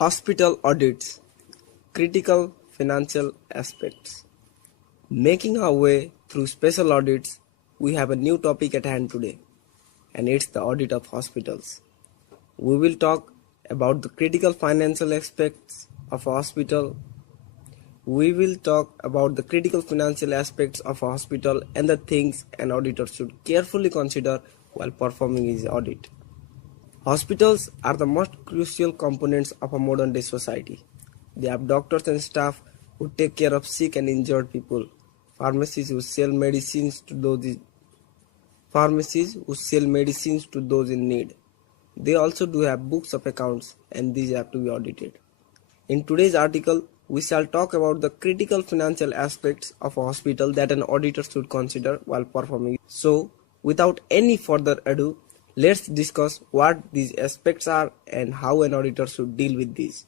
Hospital audits, critical financial aspects. Making our way through special audits, we have a new topic at hand today, and it's the audit of hospitals. We will talk about the critical financial aspects of a hospital. We will talk about the critical financial aspects of a hospital and the things an auditor should carefully consider while performing his audit. Hospitals are the most crucial components of a modern day society. They have doctors and staff who take care of sick and injured people, pharmacies who sell medicines to those in need. They also do have books of accounts, and these have to be audited. In today's article, we shall talk about the critical financial aspects of a hospital that an auditor should consider while performing. So, without any further ado, let's discuss what these aspects are and how an auditor should deal with these.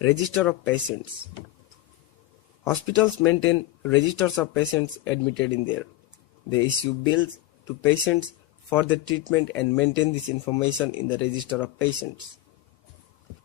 Register of patients. Hospitals maintain registers of patients admitted in there. They issue bills to patients for the treatment and maintain this information in the register of patients.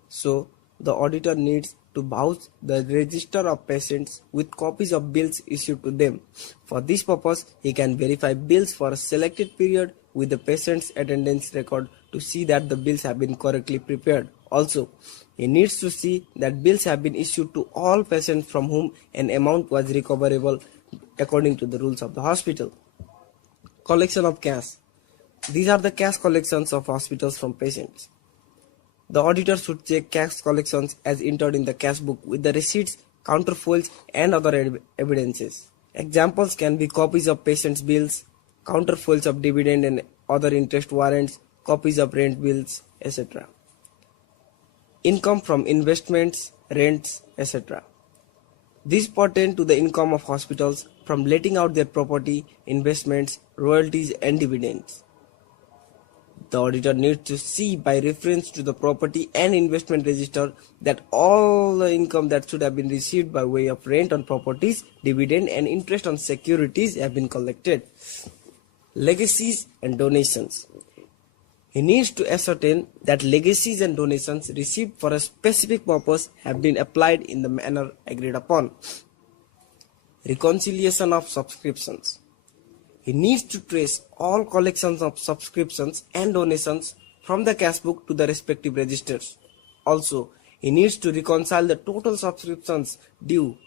So, the auditor needs to vouch the register of patients with copies of bills issued to them. For this purpose, he can verify bills for a selected period with the patient's attendance record to see that the bills have been correctly prepared. Also, he needs to see that bills have been issued to all patients from whom an amount was recoverable according to the rules of the hospital. Collection of cash. These are the cash collections of hospitals from patients. The auditor should check cash collections as entered in the cash book with the receipts, counterfoils, and other evidences. Examples can be copies of patients' bills, counterfoils of dividend and other interest warrants, copies of rent bills, etc. Income from investments, rents, etc. These pertain to the income of hospitals from letting out their property, investments, royalties, and dividends. The auditor needs to see by reference to the property and investment register that all the income that should have been received by way of rent on properties, dividend, and interest on securities have been collected. Legacies and donations. He needs to ascertain that legacies and donations received for a specific purpose have been applied in the manner agreed upon. Reconciliation of subscriptions. He needs to trace all collections of subscriptions and donations from the cash book to the respective registers. Also, he needs to reconcile the total subscriptions due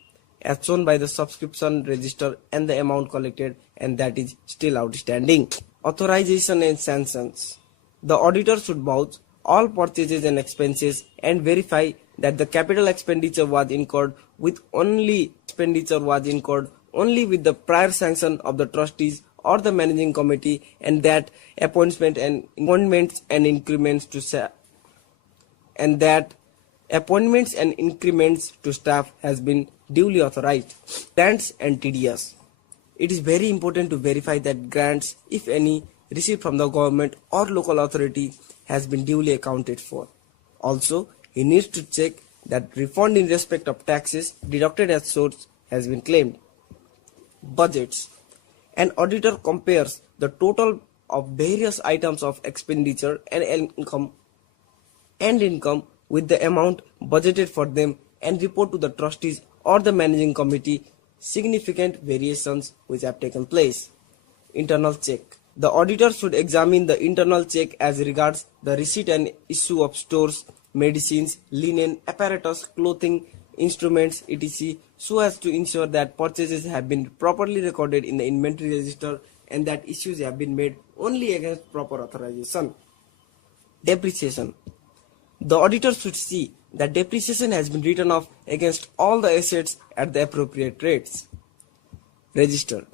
as shown by the subscription register and the amount collected and that is still outstanding. Authorization and sanctions. The auditor should vouch all purchases and expenses and verify that the capital expenditure was incurred with only with the prior sanction of the trustees or the managing committee, and that appointments and increments to staff has been duly authorized. Grants and TDS. It is very important to verify that grants, if any, received from the government or local authority has been duly accounted for. Also, he needs to check that refund in respect of taxes deducted as source has been claimed. Budgets. An auditor compares the total of various items of expenditure and income with the amount budgeted for them and report to the trustees or the managing committee significant variations which have taken place. Internal check. The auditor should examine the internal check as regards the receipt and issue of stores, medicines, linen, apparatus, clothing, instruments, etc., so as to ensure that purchases have been properly recorded in the inventory register and that issues have been made only against proper authorization. Depreciation. The auditor should see that depreciation has been written off against all the assets at the appropriate rates. Register.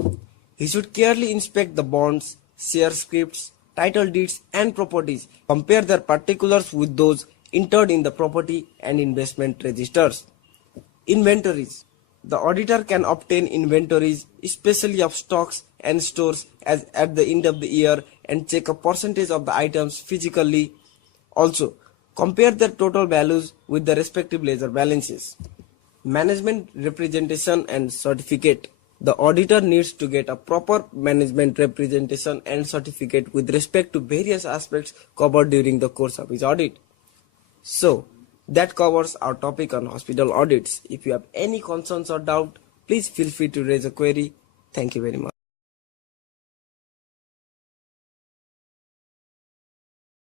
He should carefully inspect the bonds, share scripts, title deeds, and properties. Compare their particulars with those entered in the property and investment registers. Inventories. The auditor can obtain inventories, especially of stocks and stores, as at the end of the year and check a percentage of the items physically. Also, compare their total values with the respective ledger balances. Management representation and certificate. The auditor needs to get a proper management representation and certificate with respect to various aspects covered during the course of his audit. So, That covers our topic on hospital audits. If you have any concerns or doubt, please feel free to raise a query. Thank you very much.